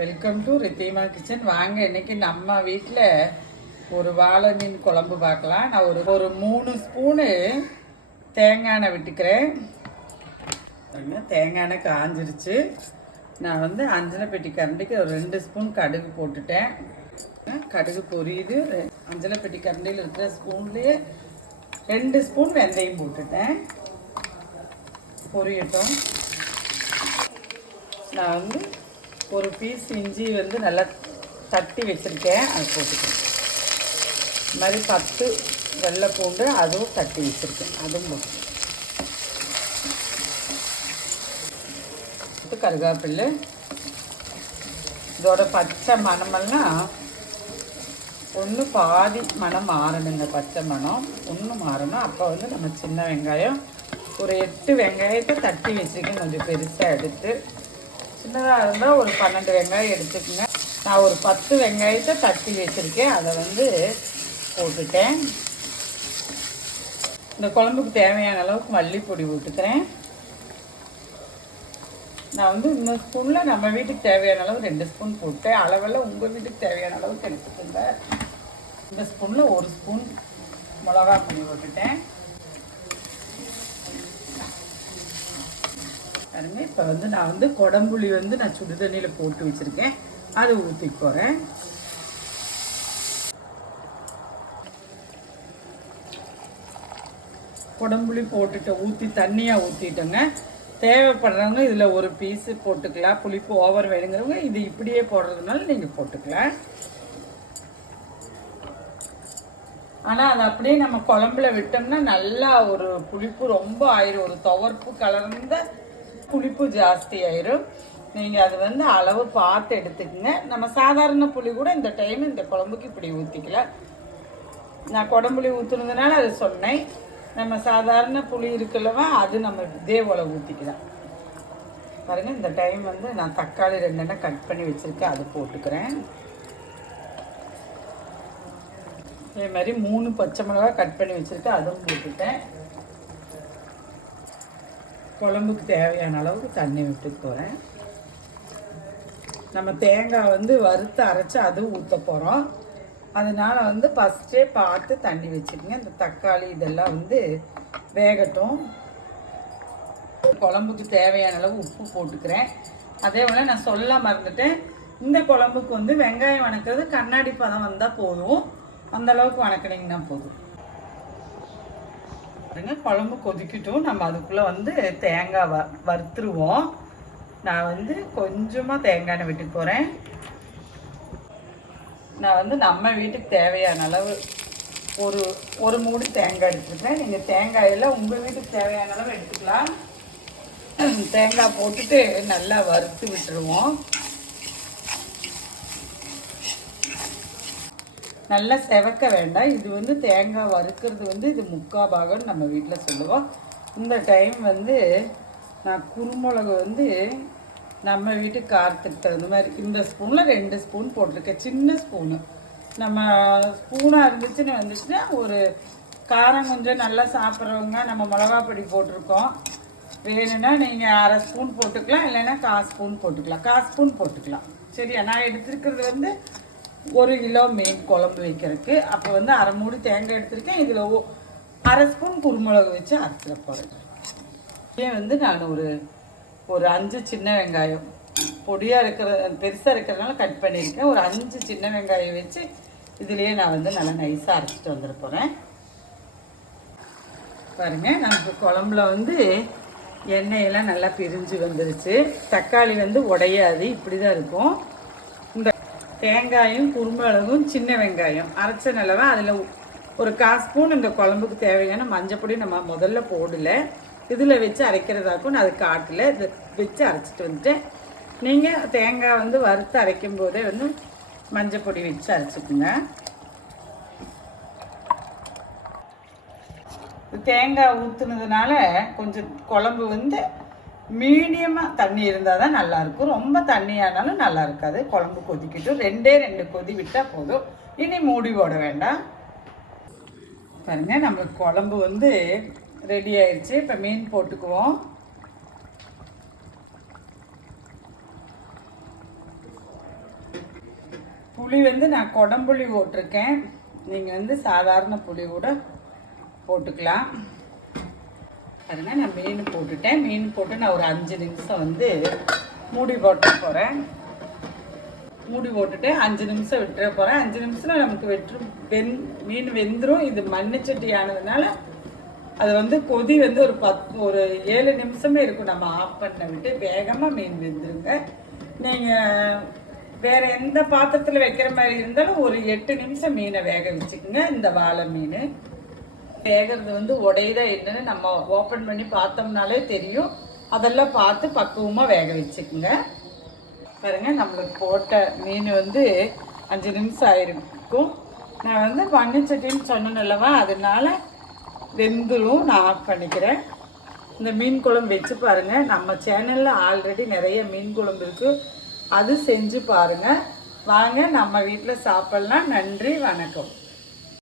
Welcome to Ridhima kitchen. வாங்க இன்னைக்கு நம்ம வீட்டில் ஒரு வாழை மீன் குழம்பு பார்க்கலாம். நான் ஒரு 3 ஸ்பூனு தேங்காய் எண்ணெய் விட்டுக்கிறேன். தேங்காய் எண்ணெய் காஞ்சிருச்சு. நான் அஞ்சலை பெட்டி கரண்டிக்கு ஒரு 2 ஸ்பூன் கடுகு போட்டுட்டேன். கடுகு பொரியுது. அஞ்சலை பெட்டி கரண்டியில் இருக்கிற ஸ்பூன்லேயே 2 ஸ்பூன் வெந்தயம் போட்டுட்டேன். பொரியட்டும். நான் ஒரு பீஸ் இஞ்சி நல்லா தட்டி வச்சுருக்கேன், அது போட்டுக்கேன். இது மாதிரி 10 வெள்ளை பூண்டு அதுவும் தட்டி வச்சுருக்கேன், அதுவும் போட்டு கருவேப்பிலை. இதோட பச்சை மணமெல்லாம் ஒன்று பாதி மணம் மாறணுங்க. பச்சை மணம் ஒன்று மாறணும். அப்போ நம்ம சின்ன வெங்காயம் ஒரு 8 வெங்காயத்தை தட்டி வச்சுருக்கேன், கொஞ்சம் பெருசாக எடுத்து. சின்னதாக இருந்தால் ஒரு 12 வெங்காயம் எடுத்துக்கோங்க. நான் ஒரு 10 வெங்காயத்தை தட்டி வச்சுருக்கேன், அதை போட்டுட்டேன். இந்த குழம்புக்கு தேவையான அளவுக்கு மல்லிப்பொடி போட்டுக்கிறேன். நான் இந்த ஸ்பூனில் நம்ம வீட்டுக்கு தேவையான அளவு 2 ஸ்பூன் போட்டேன். அளவெல்லாம் உங்கள் வீட்டுக்கு தேவையான அளவுக்கு எடுத்துக்கோங்க. இந்த ஸ்பூனில் 1 ஸ்பூன் மிளகா பொடி போட்டுட்டேன். இப்போ நான் குடம்புளி நான் சுடு தண்ணியில் போட்டு வச்சுருக்கேன், அதை ஊற்றி போகிறேன். குடம்புளி போட்டுட்டு தண்ணியாக ஊற்றிட்டோங்க. தேவைப்படுறவங்க இதில் ஒரு பீஸு போட்டுக்கலாம். புளிப்பு ஓவர் வேணுங்கிறவங்க இது இப்படியே போடுறதுனால நீங்கள் போட்டுக்கலாம். ஆனால் அது அப்படியே நம்ம குழம்புல விட்டோம்னா நல்லா ஒரு புளிப்பு ரொம்ப ஆயிரும். ஒரு துவர்ப்பு கலர்ந்த புளிப்பு ஜாஸ்தி ஆயிரும். நீங்கள் அது அளவு பார்த்து எடுத்துக்கங்க. நம்ம சாதாரண புளி கூட இந்த டைம் இந்த குழம்புக்கு இப்படி ஊற்றிக்கலாம். நான் குடம்புளி ஊற்றுனதுனால அது சொன்னேன். நம்ம சாதாரண புளி இருக்குல்லவா, அது நம்ம இதே போல் ஊற்றிக்கலாம். பாருங்கள், இந்த டைம் நான் தக்காளி 2 எண்ணெய் கட் பண்ணி வச்சுருக்கேன், அது போட்டுக்கிறேன். அதே மாதிரி 3 பச்சை மிளகாய் கட் பண்ணி வச்சுருக்கேன், அதுவும் போட்டுட்டேன். குழம்புக்கு தேவையான அளவுக்கு தண்ணி விட்டு போகிறேன். நம்ம தேங்காய் வறுத்து அரைச்சி அதுவும் ஊற்ற போகிறோம். அதனால் ஃபஸ்ட்டே பார்த்து தண்ணி வச்சுக்கோங்க. இந்த தக்காளி இதெல்லாம் வேகட்டும். குழம்புக்கு தேவையான அளவு உப்பு போட்டுக்கிறேன். அதே போல் நான் சொல்ல மறந்துட்டேன், இந்த குழம்புக்கு வெங்காயம் வணக்கிறது கண்ணாடி பதம் வந்தால் போதும். அந்தளவுக்கு வணக்கினீங்கன்னா போதும். குழம்பு கொதிக்கட்டும். நம்ம அதுக்குள்ளே தேங்காய் வறுத்துருவோம். நான் கொஞ்சமாக தேங்காய் எண்ணெய் விட்டு போகிறேன். நான் நம்ம வீட்டுக்கு தேவையான அளவு ஒரு மூடி தேங்காய் எடுத்துருக்கேன். நீங்கள் தேங்காயெல்லாம் உங்கள் வீட்டுக்கு தேவையான அளவு எடுத்துக்கலாம். தேங்காய் போட்டுட்டு நல்லா வறுத்து விட்டுருவோம். நல்லா செவக்க வேண்டாம். இது தேங்காய் வறுக்கிறது இது 3/4 பாகம்னு நம்ம வீட்டில் சொல்லுவோம். இந்த டைம் நான் குருமிளகு நம்ம வீட்டுக்கு காரத்துக்கு தகுந்த மாதிரி இந்த ஸ்பூனில் 2 ஸ்பூன் போட்டிருக்கேன். சின்ன ஸ்பூனு. நம்ம ஸ்பூனாக வந்துச்சுன்னா ஒரு காரம் கொஞ்சம் நல்லா சாப்பிட்றவங்க நம்ம மிளகா பொடி போட்டிருக்கோம். வேணும்னா நீங்கள் 1/2 ஸ்பூன் போட்டுக்கலாம், இல்லைன்னா 1/4 ஸ்பூன் போட்டுக்கலாம். 1/4 ஸ்பூன் போட்டுக்கலாம். சரியா? நான் எடுத்துருக்கிறது 1 கிலோ மீன் குழம்பு வைக்கிறதுக்கு. அப்போ 1/2 மூடி தேங்காய் எடுத்திருக்கேன். இதில் 1/2 ஸ்பூன் குருமிளகு வச்சு அரைச்சிட போகிறேன். இதே நான் ஒரு 5 சின்ன வெங்காயம் பொடியாக பெருசாக இருக்கிறதுனால கட் பண்ணியிருக்கேன். ஒரு 5 சின்ன வெங்காயம் வச்சு இதுலேயே நான் நல்லா நைஸாக அரைச்சிட்டு வந்துட போகிறேன். பாருங்கள், நமக்கு குழம்புல எண்ணெயெல்லாம் நல்லா பிரிஞ்சு வந்துருச்சு. தக்காளி உடையாது, இப்படி தான் இருக்கும். இந்த தேங்காயும் குருமிளகும் சின்ன வெங்காயம் அரைச்ச நிலவை அதில் ஒரு 1/4 ஸ்பூன் இந்த குழம்புக்கு தேவையான மஞ்சப்பொடி நம்ம முதல்ல போடலை, இதில் வச்சு அரைக்கிறதாக்கும் நான் அது காட்டில் இதை வச்சு அரைச்சிட்டு வந்துட்டேன். நீங்கள் தேங்காய் வறுத்து அரைக்கும் போதே மஞ்சப்பொடி வச்சு அரைச்சிக்குங்க. தேங்காய் ஊற்றுனதுனால கொஞ்சம் குழம்பு மீடியமாக தண்ணி இருந்தால் தான் நல்லாயிருக்கும். ரொம்ப தண்ணியானாலும் நல்லா இருக்காது. குழம்பு கொதிக்கட்டும். 2 கொதி விட்டால் போதும். இனி மூடி போட வேண்டாம். பாருங்கள், நம்மளுக்கு குழம்பு ரெடி ஆயிடுச்சு. இப்போ மீன் போட்டுக்குவோம். புளி வந்து நான் கொடம்புளி போட்டிருக்கேன். நீங்கள் வந்து சாதாரண புளி கூட போட்டுக்கலாம். பாருங்க, நான் மீன் போட்டுட்டேன். மீன் போட்டு நான் ஒரு 5 நிமிஷம் வந்து மூடி போட்டு போகிறேன். மூடி போட்டுட்டு 5 நிமிஷம் விட்டுற போகிறேன். 5 நிமிஷத்தில் நமக்கு மீன் வெந்துடும். இது மண்ணுச்சட்டி ஆனதுனால அது வந்து கொதி வந்து ஒரு 7 நிமிஷமே இருக்கும். நம்ம ஆஃப் பண்ண விட்டு வேகமாக மீன் வெந்துருங்க. நீங்கள் வேறு எந்த பாத்திரத்தில் வைக்கிற மாதிரி இருந்தாலும் ஒரு 8 நிமிஷம் மீனை வேக வச்சுக்கோங்க. இந்த வாழை மீன் வேகிறது வந்து உடையதா என்னன்னு நம்ம ஓப்பன் பண்ணி பார்த்தோம்னாலே தெரியும். அதெல்லாம் பார்த்து பக்குவமாக வேக வச்சுக்கோங்க. பாருங்கள், நம்மளுக்கு போட்ட மீன் வந்து 5 நிமிஷம் ஆயிருக்கும். நான் வந்து மண்ணுச்சட்டின்னு சொன்னேன் அல்லவா, அதனால வெந்துடும். நான் ஆஃப் பண்ணிக்கிறேன். இந்த மீன் குழம்பு வச்சு பாருங்கள். நம்ம சேனலில் ஆல்ரெடி நிறைய மீன் குழம்பு இருக்குது, அது செஞ்சு பாருங்கள். வாங்க நம்ம வீட்டில் சாப்பிட்லாம். நன்றி, வணக்கம்.